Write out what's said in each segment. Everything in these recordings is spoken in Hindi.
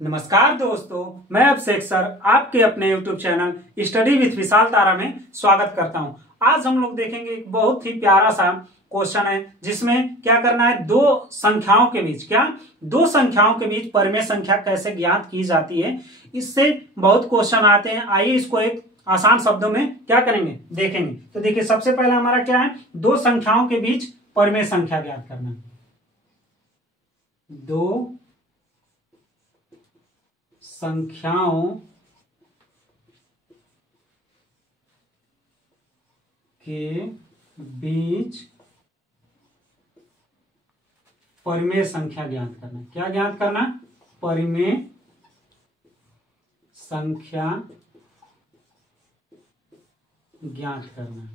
नमस्कार दोस्तों, मैं अभिषेक सर आपके अपने YouTube चैनल स्टडी विथ विशाल तारा में स्वागत करता हूं। आज हम लोग देखेंगे एक बहुत ही प्यारा सा क्वेश्चन है जिसमें क्या करना है, दो संख्याओं के बीच परिमेय संख्या कैसे ज्ञात की जाती है। इससे बहुत क्वेश्चन आते हैं। आइए इसको एक आसान शब्दों में क्या करेंगे, देखेंगे। तो देखिए, सबसे पहला हमारा क्या है, दो संख्याओं के बीच परिमेय संख्या ज्ञात करना। दो संख्याओं के बीच परिमेय संख्या ज्ञात करना। क्या ज्ञात करना? परिमेय संख्या ज्ञात करना।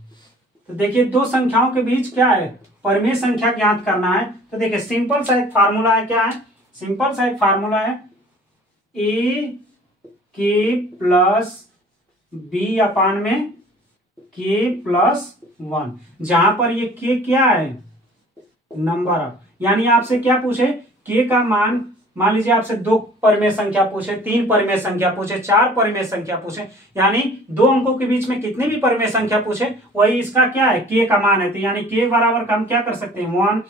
तो देखिए, दो संख्याओं के बीच क्या है, परिमेय संख्या ज्ञात करना है। तो देखिए, सिंपल सा एक फार्मूला है। क्या है? सिंपल सा एक फार्मूला है, ए के प्लस बी अपान में के प्लस 1, जहां पर ये के क्या है, नंबर ऑफ। यानी आपसे क्या पूछे, के का मान लीजिए आपसे दो परिमेय संख्या पूछे, तीन परिमेय संख्या पूछे, चार परिमेय संख्या पूछे, यानी दो अंकों के बीच में कितनी भी परिमेय संख्या पूछे वही इसका क्या है, के का मान है। तो यानी के बराबर हम क्या कर सकते हैं, 1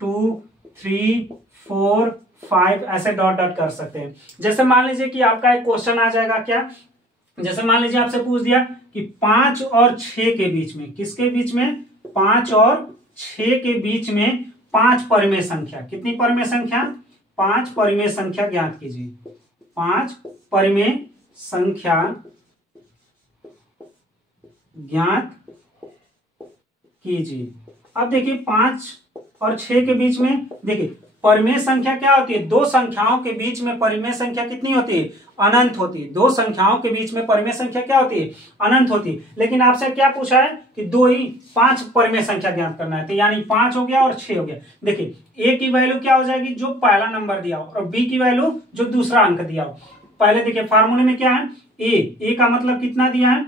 2 3 4 5 ऐसे डॉट डॉट कर सकते हैं। जैसे मान लीजिए कि आपका एक क्वेश्चन आ जाएगा, क्या, जैसे मान लीजिए आपसे पूछ दिया कि 5 और 6 के बीच में, किसके बीच में, 5 और 6 के बीच में 5 परिमेय संख्या, कितनी परिमेय संख्या, 5 परिमेय संख्या ज्ञात कीजिए। 5 परिमेय संख्या ज्ञात कीजिए। अब देखिए, 5 और 6 के बीच में देखिए परिमेय संख्या क्या होती है, दो संख्याओं के बीच में परिमेय संख्या कितनी होती है, अनंत होती है। दो संख्याओं के बीच में परिमेय संख्या क्या होती है, अनंत होती है। लेकिन आपसे क्या पूछा है कि 5 परिमेय संख्या ज्ञात करना है। तो यानी 5 हो गया और 6 हो गया। देखिए, ए की वैल्यू क्या हो जाएगी, जो पहला नंबर दिया हो, और बी की वैल्यू जो दूसरा अंक दिया हो। पहले देखिए फार्मूले में क्या है, ए का मतलब कितना दिया है,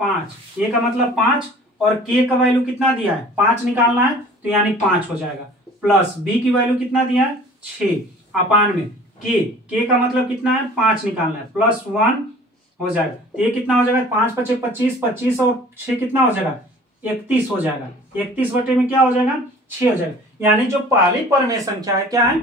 5, ए का मतलब 5, और के का वैल्यू कितना दिया है, 5 निकालना है, तो यानी 5 हो जाएगा। प्लस बी की वैल्यू कितना दिया है, 6 अपान में के का मतलब कितना है, 5 निकालना है, प्लस 1 हो जाएगा। तो ये कितना हो जाएगा, 5 × 5 = 25, 25 और 6 कितना हो जाएगा, 31 हो जाएगा। 31 बटे में क्या हो जाएगा, 6 हो जाएगा। यानी जो पहली परिमेय संख्या है क्या है,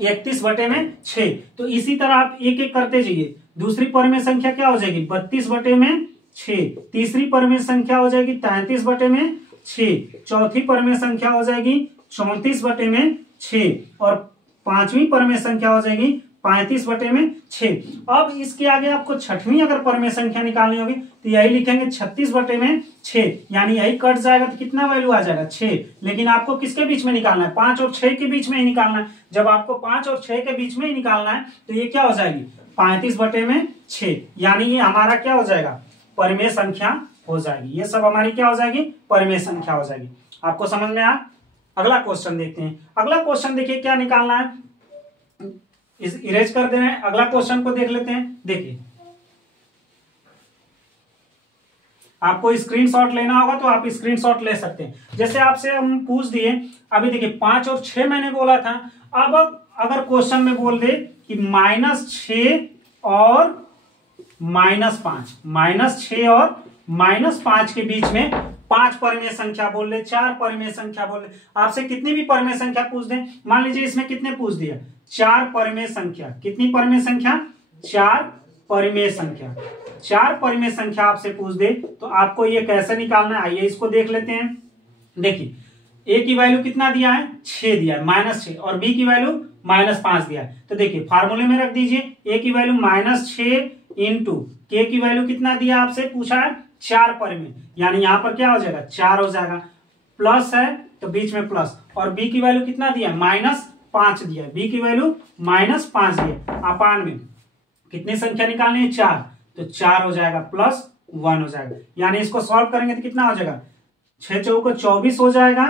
31 बटे में 6। तो इसी तरह आप एक एक करते जाइए। दूसरी परिमेय संख्या क्या हो जाएगी, 32 बटे में 6। तीसरी परिमेय संख्या हो जाएगी 33 बटे में 6। चौथी परिमेय संख्या हो जाएगी 34 बटे में 6, और पांचवी परिमेय संख्या हो जाएगी 35 बटे में 6। अब इसके आगे आपको छठवीं अगर परिमेय संख्या निकालनी होगी तो यही लिखेंगे 36 बटे में 6, यानी यही कट जाएगा तो कितना वैल्यू आ जाएगा, 6। लेकिन आपको किसके बीच में निकालना है, 5 और 6 के बीच में ही निकालना है। जब आपको 5 और 6 के बीच में ही निकालना है तो ये क्या हो जाएगी, 35 बटे में 6, यानी ये हमारा क्या हो जाएगा, परिमेय संख्या हो जाएगी। ये सब हमारी क्या हो जाएगी, परिमेय संख्या हो जाएगी। आपको समझ में आया? अगला क्वेश्चन देखते हैं। अगला क्वेश्चन देखिए क्या निकालना है, इरेज कर दे रहे हैं। अगला क्वेश्चन को देख लेते हैं। देखिए, आपको स्क्रीनशॉट लेना होगा तो आप स्क्रीनशॉट ले सकते हैं। जैसे आपसे हम पूछ दिए, अभी देखिए 5 और 6 मैंने बोला था। अब अगर क्वेश्चन में बोल दे कि -6 और -5, -6 और -5 के बीच में 5 परिमेय संख्या बोल ले, 4 परिमेय संख्या बोल ले, आपसे कितनी भी परिमेय संख्या पूछ दे। मान लीजिए इसमें कितने पूछ दिया, 4 परिमेय संख्या। कितनी परिमेय संख्या, 4 परिमेय संख्या। 4 परिमेय संख्या आपसे पूछ दे तो आपको ये कैसे निकालना है, आइए इसको देख लेते हैं। देखिए, ए की वैल्यू कितना दिया है, 6 दिया है, -6, और बी की वैल्यू -5 दिया है। तो देखिए फार्मूले में रख दीजिए, ए की वैल्यू -6 इंटू के की वैल्यू कितना दिया आपसे पूछा है, 4 परिमेय, यानी यहां पर क्या हो जाएगा, 4 हो जाएगा। प्लस है तो बीच में प्लस, और बी की वैल्यू कितना दिया, -5 दिया, बी की वैल्यू -5 दिया। अपान में कितनी संख्या निकालनी है, 4, तो 4 हो जाएगा, प्लस 1 हो जाएगा। यानी इसको सॉल्व करेंगे तो कितना हो जाएगा, 6 चौको 24 हो जाएगा,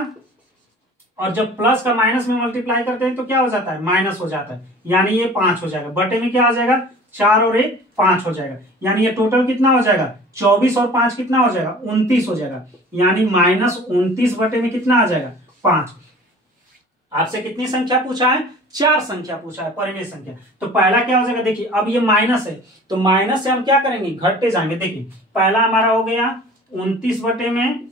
और जब प्लस का माइनस में मल्टीप्लाई करते हैं तो क्या हो जाता है, माइनस हो जाता है। यानी ये 5 हो जाएगा। बटे में क्या आ जाएगा, 4 और 1 5 हो जाएगा। यानी ये टोटल कितना हो जाएगा, 24 और 5 कितना हो जाएगा, 29 हो जाएगा। यानी -29 बटे में कितना आ जाएगा, 5। आपसे कितनी संख्या पूछा है, 4 संख्या पूछा है, परिमेय संख्या। तो पहला क्या हो जाएगा, देखिए अब ये माइनस है तो माइनस से हम क्या करेंगे, घटते जाएंगे। देखिए पहला हमारा हो गया 29 बटे में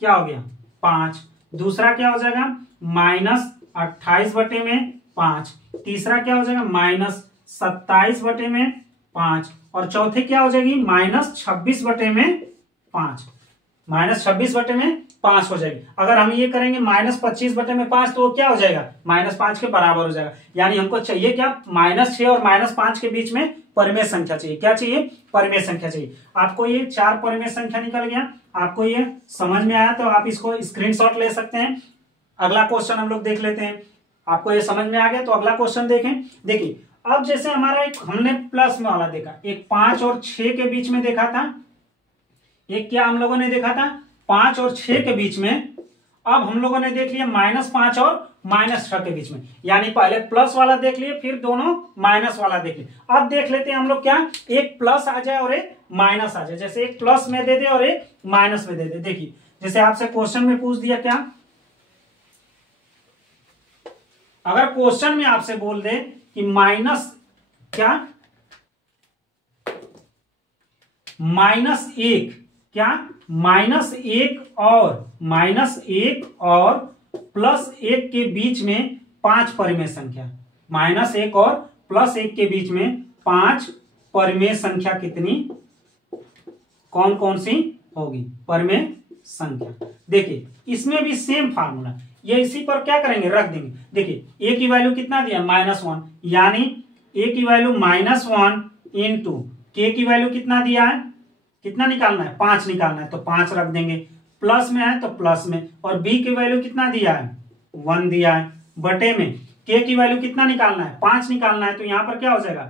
क्या हो गया 5, दूसरा क्या हो जाएगा माइनस 28 बटे में 5, तीसरा क्या हो जाएगा माइनस 27 बटे में 5, और चौथे क्या हो जाएगी माइनस 26 बटे में 5, माइनस 26 बटे में 5 हो जाएगी। अगर हम ये करेंगे माइनस 25 बटे में 5 तो वो क्या हो जाएगा माइनस 5 के बराबर हो जाएगा। यानी हमको चाहिए क्या, -6 और -5 के बीच में परिमेय संख्या चाहिए। क्या चाहिए, परिमेय संख्या चाहिए। आपको ये 4 परिमेय संख्या निकल गया, आपको ये समझ में आया तो आप इसको स्क्रीनशॉट ले सकते हैं। अगला क्वेश्चन हम लोग देख लेते हैं। आपको ये समझ में आ गया तो अगला क्वेश्चन देखें। देखिए अब जैसे हमारा एक हमने प्लस में वाला देखा, एक 5 और 6 के बीच में देखा था, एक क्या हम लोगों ने देखा था 5 और 6 के बीच में। अब हम लोगों ने देख लिया -5 और -6 के बीच में, यानी पहले प्लस वाला देख लिए फिर दोनों माइनस वाला देख लिए। अब देख लेते हैं हम लोग क्या, एक प्लस आ जाए और एक माइनस आ जाए, जैसे एक प्लस में दे दे और एक माइनस में दे दे। देखिए जैसे आपसे क्वेश्चन में पूछ दिया क्या, अगर क्वेश्चन में आपसे बोल दे कि माइनस क्या -1 क्या -1 और +1 के बीच में 5 परिमेय संख्या, -1 और +1 के बीच में 5 परिमेय संख्या कितनी, कौन कौन सी होगी परिमेय संख्या। देखिए इसमें भी सेम फार्मूला, ये इसी पर क्या करेंगे रख देंगे। देखिए a की वैल्यू कितना दिया -1, यानी a की वैल्यू -1 इंटू k की वैल्यू कितना दिया है, कितना निकालना है 5 निकालना है तो 5 रख देंगे, प्लस में है तो प्लस में, और b की वैल्यू कितना दिया है 1 दिया है, बटे में k की वैल्यू कितना निकालना है 5 निकालना है, तो यहाँ पर क्या हो जाएगा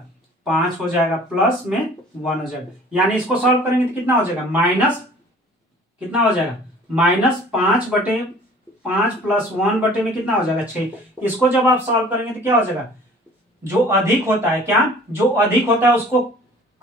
5 हो जाएगा, प्लस में 1 हो जाएगा। यानी इसको सॉल्व करेंगे तो कितना हो जाएगा माइनस, कितना हो जाएगा -5 बटे 5 + 1 बटे में कितना हो जाएगा 6। इसको जब आप सॉल्व करेंगे तो क्या हो जाएगा, जो अधिक होता है क्या, जो अधिक होता है उसको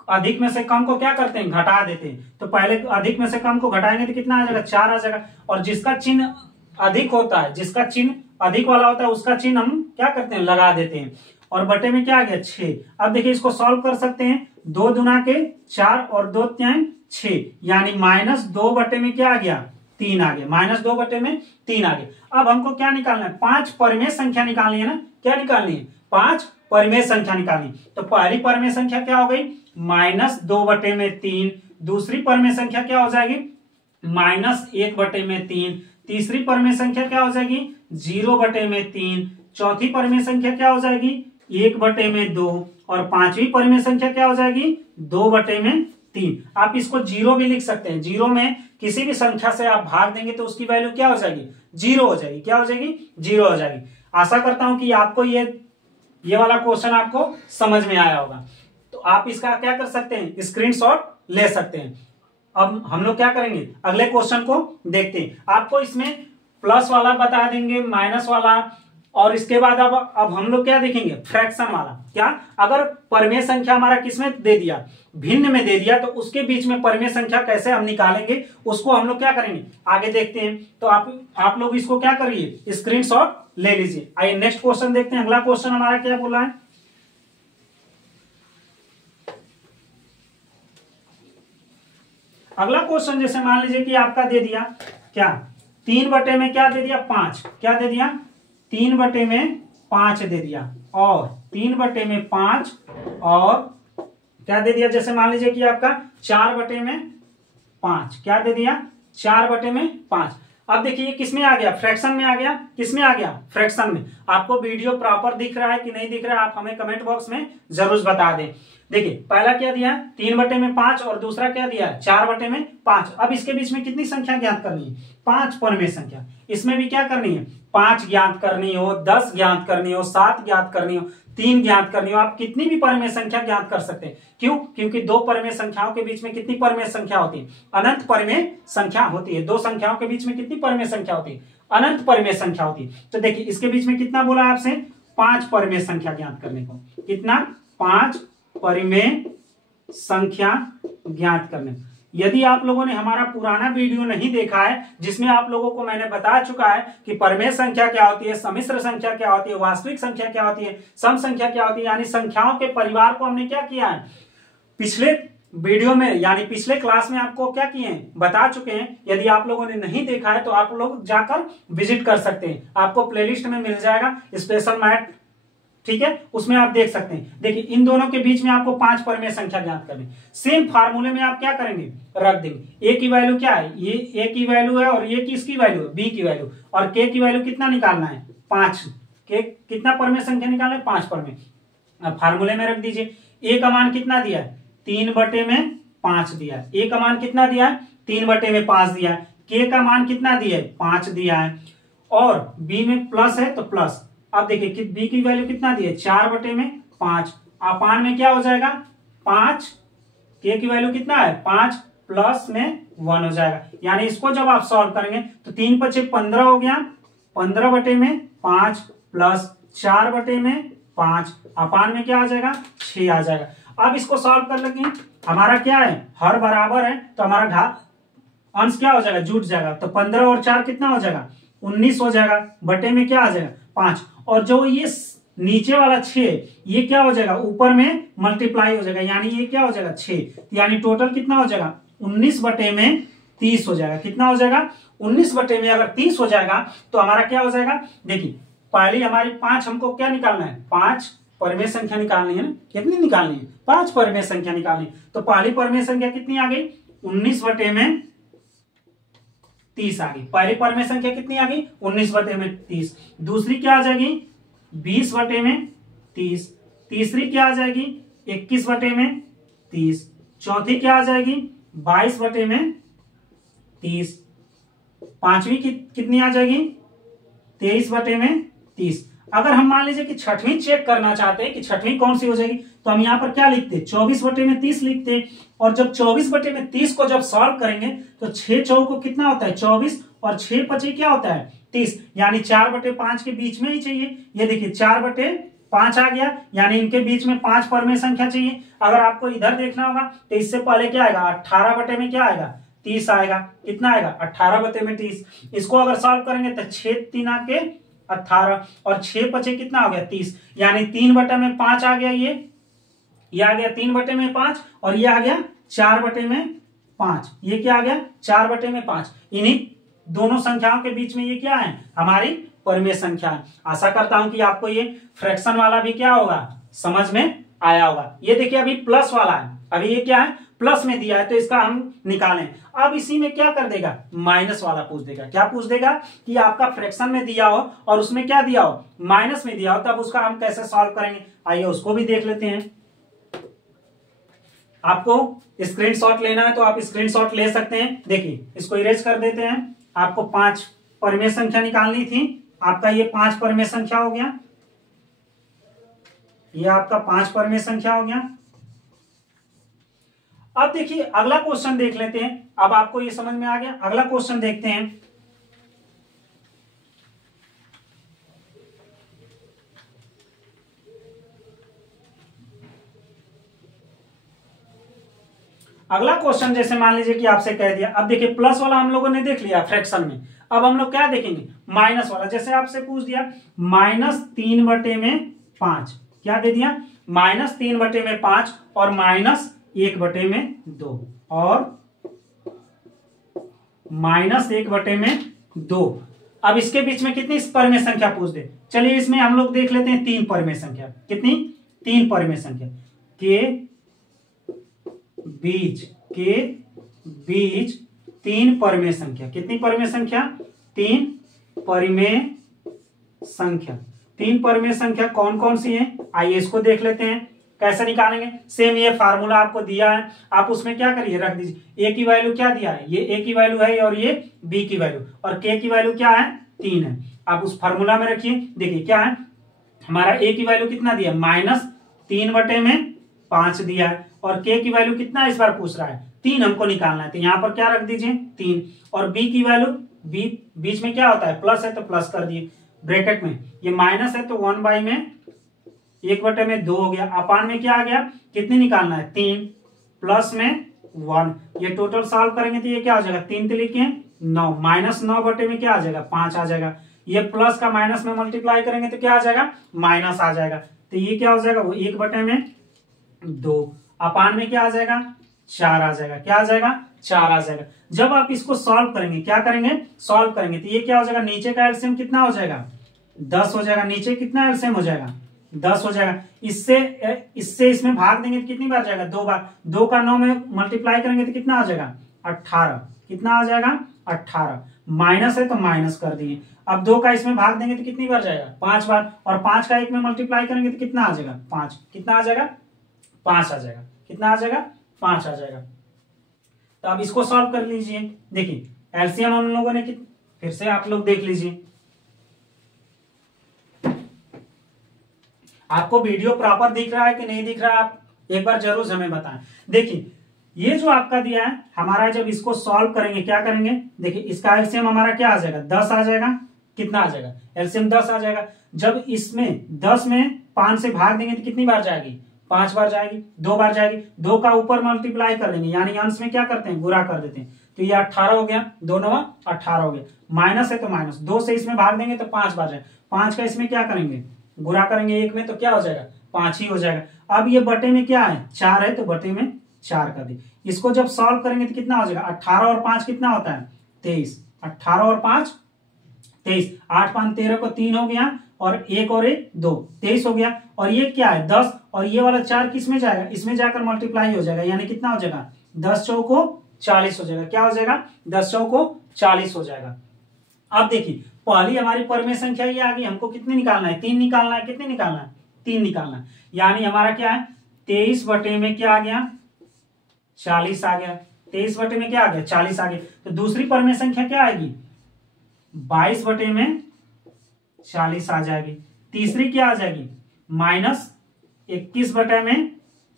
अधिक में से कम को क्या करते हैं घटा देते हैं। तो पहले अधिक में से कम को घटाएंगे तो कितना आ जाएगा 4 आ जाएगा, और जिसका चिन्ह अधिक होता है, जिसका चिन्ह अधिक वाला होता है उसका चिन्ह हम क्या करते हैं लगा देते हैं, और बटे में क्या आ गया 6। अब देखिए इसको सॉल्व कर सकते हैं, 2 दूना के 4 और 2 तिहाई 6, यानी -2 बटे में क्या आ गया 3 आ गया, -2 बटे में 3 आ गया। अब हमको क्या निकालना है 5 परिमेय संख्या निकालनी है ना, क्या निकालनी है 5 परिमेय संख्या निकालनी। तो पहली परिमेय संख्या क्या हो गई -2 बटे में 3, दूसरी परिमेय संख्या क्या हो जाएगी -1 बटे में 3, तीसरी परिमेय संख्या क्या हो जाएगी 0 बटे में 3, चौथी परिमेय संख्या क्या हो जाएगी 1 बटे में 2, और पांचवी परिमेय संख्या क्या हो जाएगी 2 बटे में 3। आप इसको 0 भी लिख सकते हैं, 0 में किसी भी संख्या से आप भाग देंगे तो उसकी वैल्यू क्या हो जाएगी 0 हो जाएगी, क्या हो जाएगी 0 हो जाएगी। आशा करता हूं कि आपको ये वाला क्वेश्चन आपको समझ में आया होगा। तो आप इसका क्या कर सकते हैं स्क्रीनशॉट ले सकते हैं। अब हम लोग क्या करेंगे अगले क्वेश्चन को देखते हैं। आपको इसमें प्लस वाला बता देंगे, माइनस वाला, और इसके बाद अब हम लोग क्या देखेंगे फ्रैक्शन वाला। क्या, अगर परिमेय संख्या हमारा किसमें दे दिया भिन्न में दे दिया तो उसके बीच में परिमेय संख्या कैसे हम निकालेंगे उसको हम लोग क्या करेंगे आगे देखते हैं। तो आप लोग इसको क्या करिए स्क्रीनशॉट ले लीजिए। आइए नेक्स्ट क्वेश्चन देखते हैं। अगला क्वेश्चन हमारा क्या बोला है, अगला क्वेश्चन जैसे मान लीजिए कि आपका दे दिया क्या 3 बटे में क्या दे दिया 5, क्या दे दिया 3 बटे में 5 दे दिया, और 3 बटे में 5 और क्या दे दिया, जैसे मान लीजिए कि आपका 4 बटे में 5, क्या दे दिया 4 बटे में 5। अब देखिए किस में आ गया फ्रैक्शन में आ गया, किस में आ गया फ्रैक्शन में। आपको वीडियो प्रॉपर दिख रहा है कि नहीं दिख रहा है आप हमें कमेंट बॉक्स में जरूर बता दें। देखिए पहला क्या दिया 3 बटे में 5 और दूसरा क्या दिया 4 बटे में 5। अब इसके बीच में कितनी संख्या ज्ञात करनी है 5 परिमेय संख्या। इसमें भी क्या करनी है 5 ज्ञात करनी हो, 10 ज्ञात करनी हो, 7 ज्ञात करनी हो, 3 ज्ञात करनी हो, आप कितनी भी परिमेय संख्या ज्ञात कर सकते हैं। क्यों, क्योंकि दो परिमेय संख्याओं के बीच में कितनी परिमेय संख्या होती है अनंत परिमेय संख्या होती है। दो संख्याओं के बीच में कितनी परिमेय संख्या होती है अनंत परिमेय संख्या होती है। तो देखिए इसके बीच में कितना बोला आपसे 5 परिमेय संख्या ज्ञात करने को, कितना 5 परिमेय संख्या ज्ञात करने। यदि आप लोगों ने हमारा पुराना वीडियो नहीं देखा है जिसमें आप लोगों को मैंने बता चुका है कि परमेय संख्या क्या होती है, सम्मिश्र संख्या क्या होती है, वास्तविक संख्या क्या होती है, सम संख्या क्या होती है, यानी संख्याओं के परिवार को हमने क्या किया है पिछले वीडियो में यानी पिछले क्लास में आपको क्या किए हैं बता चुके हैं। यदि आप लोगों ने नहीं देखा है तो आप लोग जाकर विजिट कर सकते हैं, आपको प्लेलिस्ट में मिल जाएगा स्पेशल मैथ, ठीक है, उसमें आप देख सकते हैं। देखिए इन दोनों के बीच में आपको 5 परमेय संख्या ज्ञात करनी, सेम फार्मूले में आप क्या करेंगे रख देंगे। ए की वैल्यू क्या है, ये ए की वैल्यू है और ये किसकी वैल्यू है बी की वैल्यू, और के की वैल्यू कितना निकालना है 5, के कितना परमेय संख्या निकालना है 5 परमेय। अब फार्मूले में रख दीजिए। ए का मान कितना दिया है 3/5 दिया है, ए का मान कितना दिया है 3/5 दिया है, के का मान कितना दिया है 5 दिया है, और बी में प्लस है तो प्लस। अब देखिए कि बी की वैल्यू कितना दी है 4/5, अपान में क्या हो जाएगा 5, के की वैल्यू कितना है 5 प्लस में 1 हो जाएगा। यानी इसको जब आप सॉल्व करेंगे तो 3×5 15 हो गया, 15/5 प्लस 4/5, अपान में क्या आ जाएगा 6 आ जाएगा। अब इसको सॉल्व कर लेंगे, हमारा क्या है हर बराबर है तो हमारा अंश क्या हो जाएगा जुट जाएगा, तो 15 और 4 कितना हो जाएगा 19 हो जाएगा, बटे में क्या आ जाएगा 5, और जो ये नीचे वाला 6 ये क्या हो जाएगा ऊपर में मल्टीप्लाई हो जाएगा, यानी ये क्या हो जाएगा 6, यानी टोटल कितना हो जाएगा 19/30 हो जाएगा। कितना हो जाएगा 19/में अगर 30 हो जाएगा तो हमारा क्या हो जाएगा, देखिए पहली हमारी 5 हमको क्या निकालना है 5 परमेय संख्या निकालनी है ना, कितनी निकालनी है 5 परमेय संख्या निकालनी है। तो पहली परमेय संख्या कितनी आ गई 19/30 आ गई, पहली परमेय संख्या कितनी आ गई 19/30। दूसरी क्या आ जाएगी 20/30, तीसरी क्या आ जाएगी 21/30, चौथी क्या आ जाएगी 22/30, पांचवी कितनी आ जाएगी 23/30। अगर हम मान लीजिए कि छठवीं चेक करना चाहते हैं कि छठवीं कौन सी हो जाएगी तो हम यहां पर क्या लिखते 24/30 लिखते, और जब 24/30 को जब सॉल्व करेंगे तो 6 चौको कितना होता है 24 और 6×5 क्या होता है 30, यानी 4/5 के बीच में ही चाहिए। ये देखिए 4/5 आ गया, यानी इनके बीच में 5 परमेय संख्या चाहिए। अगर आपको इधर देखना होगा तो इससे पहले क्या आएगा 18 में क्या आएगा 30 आएगा, कितना आएगा 18/30। इसको अगर सॉल्व करेंगे तो 6×3 के 18 और 6×5 कितना हो गया 30, यानी 3/5 आ गया, ये आ गया 3/5 और ये आ गया 4/5, ये क्या आ गया 4/5। इन्हीं दोनों संख्याओं के बीच में ये क्या है हमारी परमेय संख्या है। आशा करता हूं कि आपको ये फ्रैक्शन वाला भी क्या होगा समझ में आया होगा। ये देखिए अभी प्लस वाला है, अभी ये क्या है प्लस में दिया है तो इसका हम निकालें। अब इसी में क्या कर देगा माइनस वाला पूछ देगा, क्या पूछ देगा कि आपका फ्रैक्शन में दिया हो और उसमें क्या दिया हो माइनस में दिया हो, तब उसका हम कैसे सॉल्व करेंगे आइए उसको भी देख लेते हैं। आपको स्क्रीनशॉट लेना है तो आप स्क्रीनशॉट ले सकते हैं। देखिए इसको इरेज कर देते हैं। आपको 5 परमेय संख्या निकालनी थी, आपका ये 5 परमेय संख्या हो गया, ये आपका 5 परमेय संख्या हो गया। अब देखिए अगला क्वेश्चन देख लेते हैं। अब आपको ये समझ में आ गया, अगला क्वेश्चन देखते हैं। अगला क्वेश्चन जैसे मान लीजिए कि आपसे कह दिया, अब देखिए प्लस वाला हम लोगों ने देख लिया फ्रैक्शन में, अब हम लोग क्या देखेंगे माइनस वाला। जैसे आपसे पूछ दिया -3/5, क्या दे दिया -3/5 और -1/2 और -1/2। अब इसके बीच में कितनी परमेय संख्या पूछ दे, चलिए इसमें हम लोग देख लेते हैं 3 परमेय संख्या। कितनी 3 परमेय संख्या के बीच 3 परमेय संख्या। कितनी परमेय संख्या 3 परमेय संख्या। 3 परमेय संख्या कौन कौन सी है आइए इसको देख लेते हैं कैसे निकालेंगे। सेम ये फार्मूला आपको दिया है, आप उसमें क्या करिए रख दीजिए। ए की वैल्यू क्या दिया है, ये ए की वैल्यू है और ये बी की वैल्यू, और के की वैल्यू क्या है 3 है। आप उस फार्मूला में रखिए। देखिए क्या है हमारा ए की वैल्यू कितना दिया -3/5 दिया है, और के की वैल्यू कितना इस बार पूछ रहा है 3 हमको निकालना है, तो यहां पर क्या रख दीजिए 3। और बी की वैल्यू बीच में क्या होता है प्लस है तो प्लस कर दिए ब्रैकेट में, ये माइनस है तो 1/2 हो गया। अपान में क्या आ गया कितनी निकालना है 3 प्लस में 1। ये टोटल सॉल्व करेंगे तो ये क्या हो जाएगा, 3 लिखे 9, -9 बटे में क्या आ जाएगा, 5 आ जाएगा। ये प्लस का माइनस में मल्टीप्लाई करेंगे तो क्या आ जाएगा, माइनस आ जाएगा। तो ये क्या हो जाएगा, वो 1 बटे में 2 अपान में क्या आ जाएगा, 4 आ जाएगा। क्या आ जाएगा, 4 आ जाएगा। जब आप इसको सॉल्व करेंगे, क्या करेंगे, सॉल्व करेंगे तो ये क्या हो जाएगा, नीचे का एलसीएम कितना हो जाएगा, 10 हो जाएगा। नीचे कितना एलसीएम हो जाएगा, 10 हो जाएगा। इससे इसमें भाग देंगे तो कितनी बार जाएगा, 2 बार। 2 का 9 में मल्टीप्लाई करेंगे तो कितना आ जाएगा, 18। कितना आ जाएगा, 18। माइनस है तो माइनस कर दिए। अब 2 का इसमें भाग देंगे तो कितनी बार जाएगा, 5 बार। और 5 का 1 में मल्टीप्लाई करेंगे तो कितना आ जाएगा, 5। कितना आ जाएगा, 5 आ जाएगा। कितना आ जाएगा, 5 आ जाएगा। तो अब इसको सॉल्व कर लीजिए। देखिए एलसीएम हम लोगों ने फिर से आप लोग देख लीजिए, आपको वीडियो प्रॉपर दिख रहा है कि नहीं दिख रहा है, आप एक बार जरूर हमें बताएं। देखिए ये जो आपका दिया है हमारा, जब इसको सॉल्व करेंगे क्या करेंगे, देखिए इसका एलसीएम हमारा क्या आ जाएगा, 10 आ जाएगा। कितना आ जाएगा, एलसीएम 10 आ जाएगा। जब इसमें 10 में 5 से भाग देंगे तो कितनी बार जाएगी, 5 बार जाएगी। 2 बार जाएगी। 2 का ऊपर मल्टीप्लाई कर देंगे, यानी अंश में क्या करते हैं, गुणा कर देते हैं। तो ये 18 हो गया, 2 9 18 हो गया। माइनस है तो माइनस, 2 से इसमें भाग देंगे तो 5 बार जाएगा। 5 का इसमें क्या करेंगे, गुणा करेंगे 1 में तो क्या हो जाएगा, 5 ही हो जाएगा। अब ये बटे में क्या है, 4 है तो बटे में 4 कर दी। इसको जब सॉल्व करेंगे तो कितना हो जाएगा, 18 और 5 कितना होता है, 23। 18 और 5 23, 8 5 13 को 3 हो गया, और 1 और 1 2, 23 हो गया। और ये क्या है, 10, और ये वाला 4 किस में जाएगा, इसमें जाकर मल्टीप्लाई हो जाएगा, यानी कितना हो जाएगा, 10 चौको 40 हो जाएगा। क्या हो जाएगा, 10 चौको 40 हो जाएगा। अब देखिए पहली हमारी परमेय संख्या ये आ गई, हमको कितनी निकालना है, 3 निकालना है। कितनी निकालना है, 3 निकालना है। यानी हमारा क्या है, 23 बटे में क्या आ गया, 40 आ गया। 23 बटे में क्या आ गया, 40 आ गया। तो दूसरी परमेय संख्या क्या आएगी, 22 बटे में 40 आ जाएगी। तीसरी क्या आ जाएगी, -21 बटे में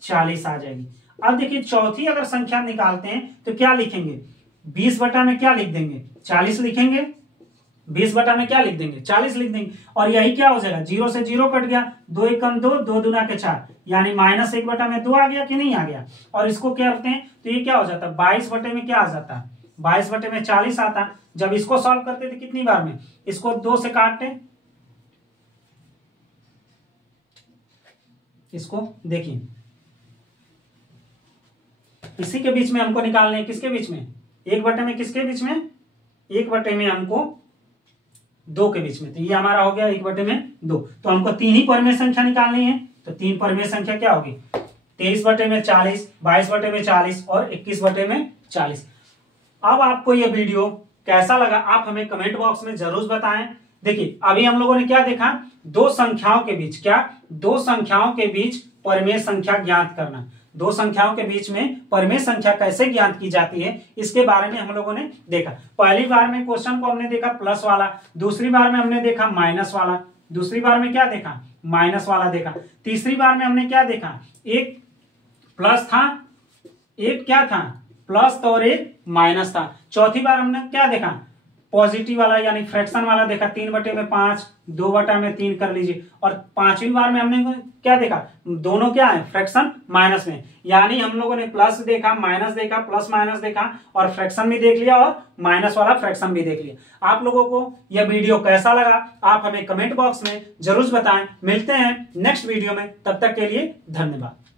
40 आ जाएगी। अब देखिए चौथी अगर संख्या निकालते हैं तो क्या लिखेंगे, 20 बटा में क्या लिख देंगे, 40 लिखेंगे। 20 बटा में क्या लिख देंगे, 40 लिख देंगे। और यही क्या हो जाएगा, 0 से 0 कट गया, 2 1 2, 2 दूना के 4, यानी -1 बटा में 2 आ गया कि नहीं आ गया। और इसको क्या करते हैं तो ये क्या हो जाता है, 22 बटे में क्या आ जाता है, 22 बटे में 40 आता है। जब इसको सॉल्व करते थे कितनी बार में, इसको 2 से काटते, इसको देखिए इसी के बीच में हमको निकालने हैं, किसके बीच में, 1 बटे में, किसके बीच में, 1 बटे में हमको 2 के बीच में। तो ये हमारा हो गया 1 बटे में 2। तो हमको 3 ही परमेय संख्या निकालनी है। तो 3 परमेय संख्या क्या होगी, 23 बटे में 40, 22 बटे में 40 और 21 बटे में 40। अब आपको ये वीडियो कैसा लगा आप हमें कमेंट बॉक्स में जरूर बताएं। देखिए अभी हम लोगों ने क्या देखा, 2 संख्याओं के बीच, क्या 2 संख्याओं के बीच परमेय संख्या ज्ञात करना। 2 संख्याओं के बीच में परमेय संख्या कैसे ज्ञात की जाती है इसके बारे में हम लोगों ने देखा। पहली बार में क्वेश्चन को हमने देखा प्लस वाला, दूसरी बार में हमने देखा माइनस वाला, दूसरी बार में क्या देखा, माइनस वाला देखा। तीसरी बार में हमने क्या देखा, एक प्लस था, एक क्या था, प्लस था और एक माइनस था। चौथी बार हमने क्या देखा, पॉजिटिव वाला यानी फ्रैक्शन वाला देखा, 3 बटे में 5, 2 बटा में 3 कर लीजिए। और 5वीं बार में हमने क्या देखा, दोनों क्या है, फ्रैक्शन माइनस में, यानी हम लोगों ने प्लस देखा, माइनस देखा, प्लस माइनस देखा, और फ्रैक्शन भी देख लिया और माइनस वाला फ्रैक्शन भी देख लिया। आप लोगों को यह वीडियो कैसा लगा आप हमें कमेंट बॉक्स में जरूर बताएं। मिलते हैं नेक्स्ट वीडियो में, तब तक के लिए धन्यवाद।